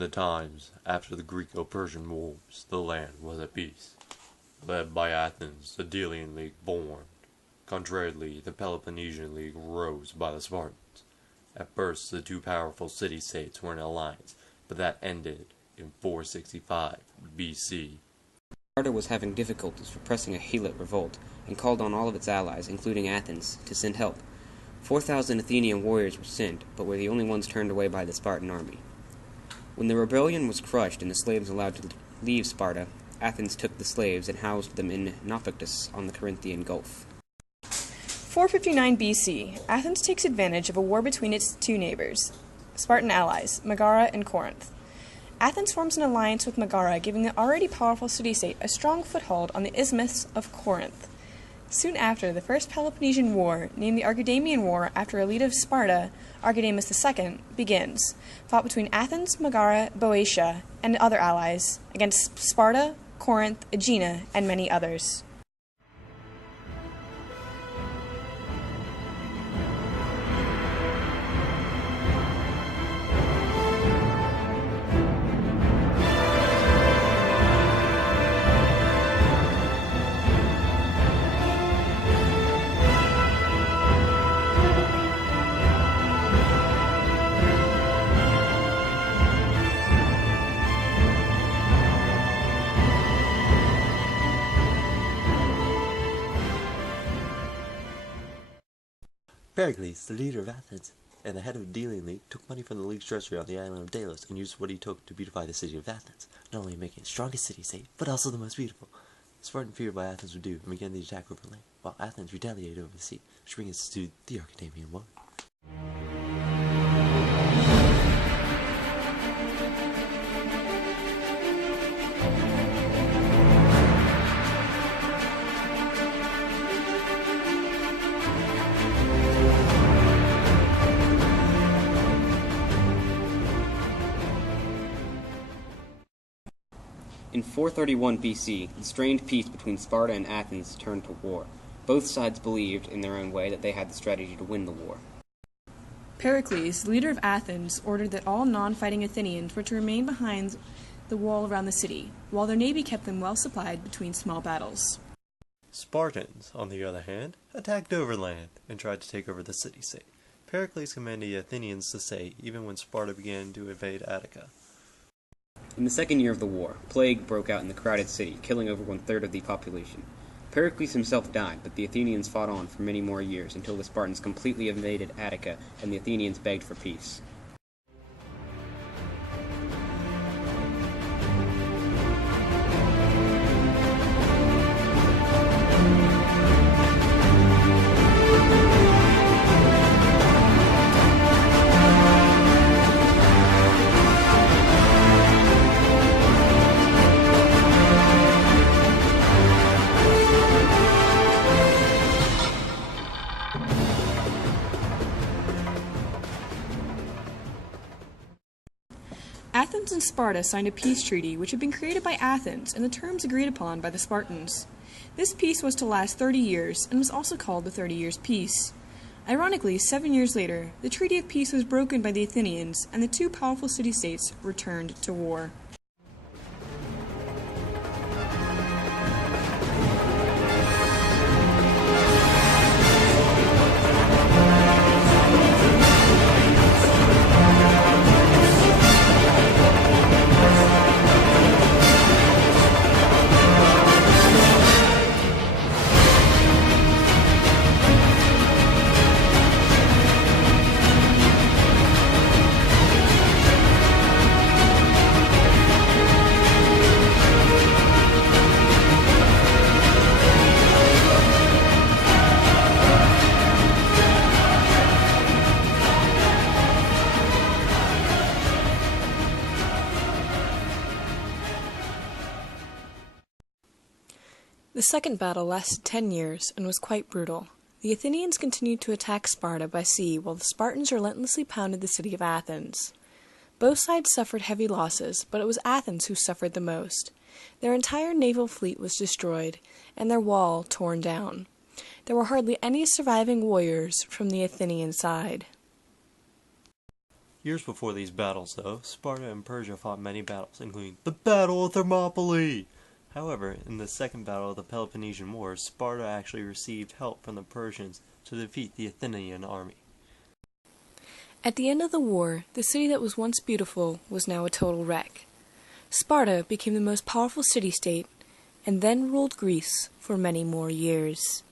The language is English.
the times after the Greco-Persian Wars, the land was at peace. Led by Athens, the Delian League formed. Contrarily, the Peloponnesian League rose by the Spartans. At first, the two powerful city-states were in alliance, but that ended in 465 BC. Sparta was having difficulties repressing a helot revolt, and called on all of its allies, including Athens, to send help. 4,000 Athenian warriors were sent, but were the only ones turned away by the Spartan army. When the rebellion was crushed and the slaves allowed to leave Sparta, Athens took the slaves and housed them in Naupactus on the Corinthian Gulf. 459 BC, Athens takes advantage of a war between its two neighbors, Spartan allies, Megara and Corinth. Athens forms an alliance with Megara, giving the already powerful city-state a strong foothold on the isthmus of Corinth. Soon after, the First Peloponnesian War, named the Archidamian War after a leader of Sparta, Archidamus II, begins, fought between Athens, Megara, Boeotia, and other allies, against Sparta, Corinth, Aegina, and many others. Pericles, the leader of Athens and the head of the Delian League, took money from the league's treasury on the island of Delos and used what he took to beautify the city of Athens, not only making it the strongest city-state, but also the most beautiful. The Spartan feared what Athens would do and began the attack over land, while Athens retaliated over the sea, which brings us to the Archidamian War. In 431 BC, the strained peace between Sparta and Athens turned to war. Both sides believed, in their own way, that they had the strategy to win the war. Pericles, leader of Athens, ordered that all non-fighting Athenians were to remain behind the wall around the city, while their navy kept them well supplied between small battles. Spartans, on the other hand, attacked overland and tried to take over the city-state. Pericles commanded the Athenians to stay even when Sparta began to invade Attica. In the second year of the war, plague broke out in the crowded city, killing over one-third of the population. Pericles himself died, but the Athenians fought on for many more years until the Spartans completely invaded Attica and the Athenians begged for peace. Athens and Sparta signed a peace treaty which had been created by Athens and the terms agreed upon by the Spartans. This peace was to last 30 years and was also called the 30 Years' Peace. Ironically, 7 years later, the Treaty of Peace was broken by the Athenians and the two powerful city-states returned to war. The second battle lasted 10 years and was quite brutal. The Athenians continued to attack Sparta by sea while the Spartans relentlessly pounded the city of Athens. Both sides suffered heavy losses, but it was Athens who suffered the most. Their entire naval fleet was destroyed, and their wall torn down. There were hardly any surviving warriors from the Athenian side. Years before these battles, though, Sparta and Persia fought many battles, including the Battle of Thermopylae. However, in the second battle of the Peloponnesian Wars, Sparta actually received help from the Persians to defeat the Athenian army. At the end of the war, the city that was once beautiful was now a total wreck. Sparta became the most powerful city-state, and then ruled Greece for many more years.